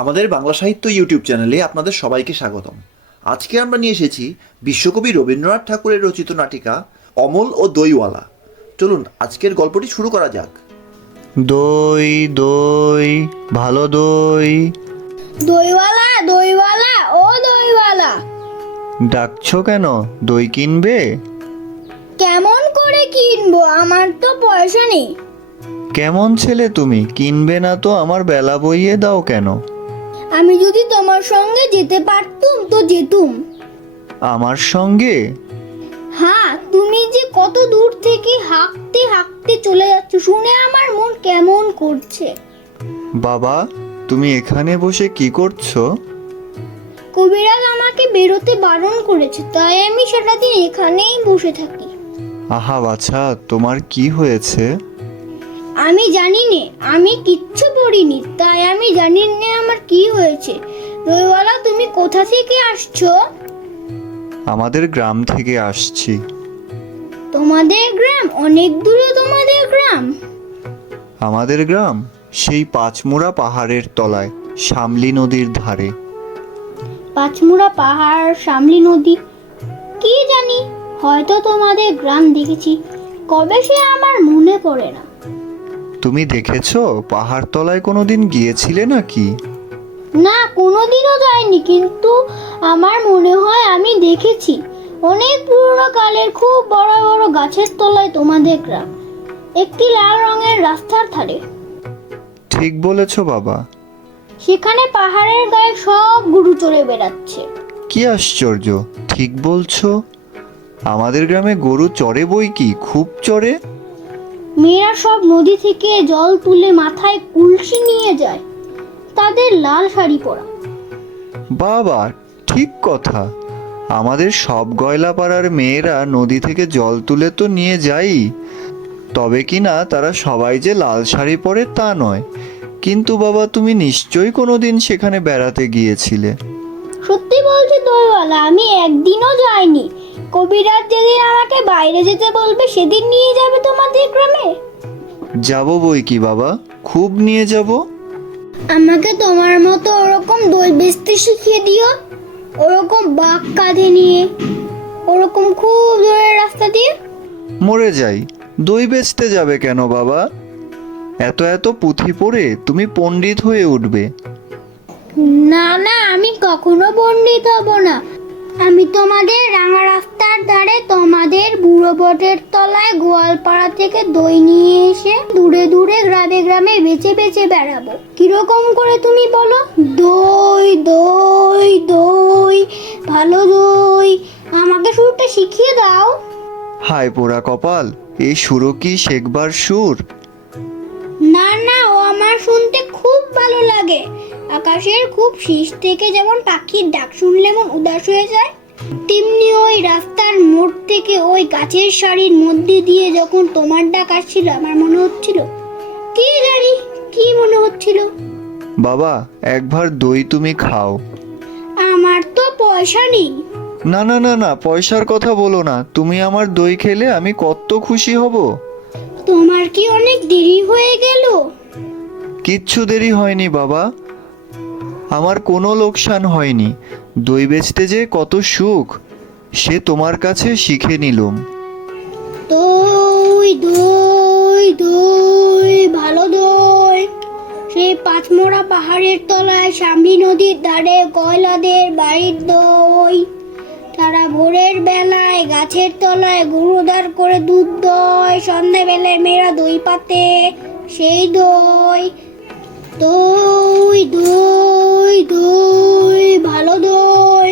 আমাদের বাংলা সাহিত্য ইউটিউব চ্যানেলে আপনাদের সবাইকে স্বাগতম। আজকে আমরা নিয়ে এসেছি বিশ্বকবি রবীন্দ্রনাথ ঠাকুরের রচিত নাটিকা অমল ও দইওয়ালা। চলুন আজকের গল্পটি শুরু করা যাক। দই দই ভালো দই। দইওয়ালা দইওয়ালা ও দইওয়ালা, ডাকছো কেন? দই কিনবে? কেমন করে কিনবো? আমার তো পয়সা নেই। কেমন ছেলে তুমি, কিনবে না তো আমার বেলা বইয়ে দাও কেন? আমি যদি তোমার সঙ্গে যেতে পারতুম তো যেতুম। আমার সঙ্গে? হ্যাঁ, তুমি যে কত দূর থেকে হাঁকতে হাঁকতে চলে যাচ্ছ শুনে আমার মন কেমন করছে। বাবা, তুমি এখানে বসে কি করছো? কবিরাজ আমাকে বেরোতে বারণ করেছে, তাই আমি সারা দিন এখানেই বসে থাকি। আহা বাছা, তোমার কি হয়েছে? আমি জানি নে, আমি কিচ্ছু পড়িনি, তাই আমি জানি না আমার কি হয়েছে। দইওয়ালা, তুমি কোথা থেকে আসছো? আমাদের গ্রাম থেকে আসছি। তোমাদের গ্রাম? অনেক দূরে তোমাদের গ্রাম? আমাদের গ্রাম সেই পাঁচমুড়া পাহাড়ের তলায়, শামলি নদীর ধারে। পাঁচমুড়া পাহাড়, শামলি নদী, কি জানি, হয়তো তোমাদের গ্রাম দেখেছি, কবে সে আমার মনে পড়ে না। তুমি দেখেছো? পাহাড় তলায় কোনোদিন গিয়েছিলে নাকি? না, কোনোদিনও যাইনি, কিন্তু আমার মনে হয় আমি দেখেছি। অনেক পুরনো কালের খুব বড় বড় গাছের তলায় তোমাদের গ্রাম, একটি লাল রঙের রাস্তার ধারে। ঠিক বলেছো বাবা। সেখানে পাহাড়ের গায়ে সব গরু চড়ে বেড়াচ্ছে। কি আশ্চর্য, ঠিক বলছো। আমাদের গ্রামে গরু চড়ে বই কি, খুব চড়ে। মেয়েরা সব নদী থেকে জল তুলে মাথায় কলসি নিয়ে যায়, তাদের লাল শাড়ি পরা। বাবা, ঠিক কথা। আমাদের সব গয়লাপাড়ার মেয়েরা নদী থেকে জল তুলে তো নিয়ে যাই, তবে কি না তারা সবাই যে লাল শাড়ি পরে তা নয়। কিন্তু বাবা, তুমি নিশ্চয়ই কোনোদিন সেখানে বেড়াতে গিয়েছিলে। সত্যি বলছি দইওয়ালা, আমি একদিনও যাইনি। কবিরাজ যেদিন আমাকে বাইরে যেতে বলবে সেদিন নিয়ে যাবে তোমাদের গ্রামে। যাব বই কি বাবা, খুব নিয়ে যাব। আমাকে তোমার মতো ওরকম দই বেচতে শিখিয়ে দিও, ওরকম বাঁক কাঁধে নিয়ে, ওরকম খুব দূরের রাস্তা দিয়ে। মরে যাই, দই বেচতে যাবে কেন বাবা? এত এত পুঁথি পড়ে তুমি পণ্ডিত হয়ে উঠবে। না না, আমি কখনো পণ্ডিত হব না। আমি তোমাদের রাঙা রাস্তার ধারে তোমাদের বুড়ো বটের তলায় গোয়ালপাড়া থেকে দই নিয়ে এসে দূরে দূরে গ্রামে গ্রামে বেচে বেচে বেড়াবো। কিরকম করে তুমি বলো? দই দই দই ভালো দই, আমাকে সুরটা শিখিয়ে দাও। হায় পোড়া কপাল, এই সুরও কি শেখবার সুর? না না, ও আমার শুনতে খুব ভালো লাগে। আকাশের খুব শীষ থেকে যেমন পাখির ডাক শুনলে মন উদাস হয়ে যায়, তেমনি ওই রাস্তার মোড় থেকে ওই গাছের সারির মধ্যে দিয়ে যখন তোমার ডাক আসছিল আমার মনে হচ্ছিল, কি জানি কি মনে হচ্ছিল। বাবা, একবার দই তুমি খাও। আমার তো পয়সা নেই। না না না না, পয়সার কথা বলো না। তুমি আমার দই খেলে আমি কত খুশি হব। তোমার কি অনেক দেরি হয়ে গেল? কিচ্ছু দেরি হয়নি বাবা, আমার কোনো লোকসান হয়নি। দই বেচতে যে কত সুখ, সে তোমার কাছে শিখে নিলুম। দই দই দই ভালো দই, সেই পাঁচমোড়া পাহাড়ের তলায় শামলি নদীর ধারে কয়লাদের বাড়ির দই। তারা ভোরের বেলায় গাছের তলায় গরু দাঁড় করে দুধ দই, সন্ধ্যাবেলায় মেয়েরা দই পাতে, সেই দই। দই দই দই ভালো দই।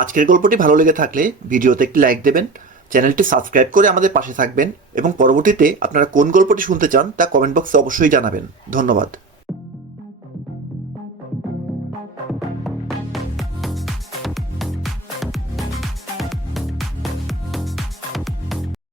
আজকের গল্পটি ভালো লেগে থাকলে ভিডিওতে একটি লাইক দেবেন, চ্যানেলটি সাবস্ক্রাইব করে আমাদের পাশে থাকবেন এবং পরবর্তীতে আপনারা কোন গল্পটি শুনতে চান তা কমেন্ট বক্সে অবশ্যই জানাবেন। ধন্যবাদ।